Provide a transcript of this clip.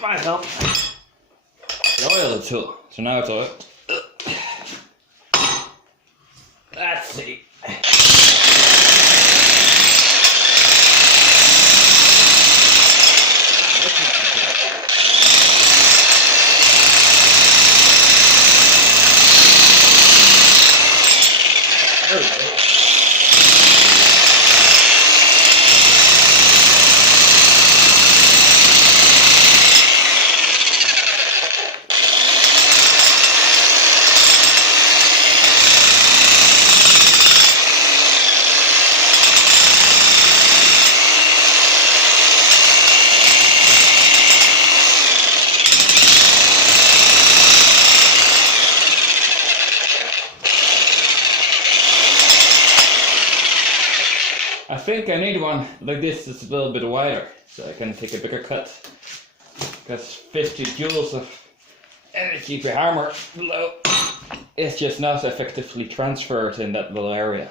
back up. The oil tool. So now it's oil. Let's see. There we go. I think I need one like this that's a little bit wider, so I can take a bigger cut. Because 50 joules of energy per hammer below is just not effectively transferred in that little area.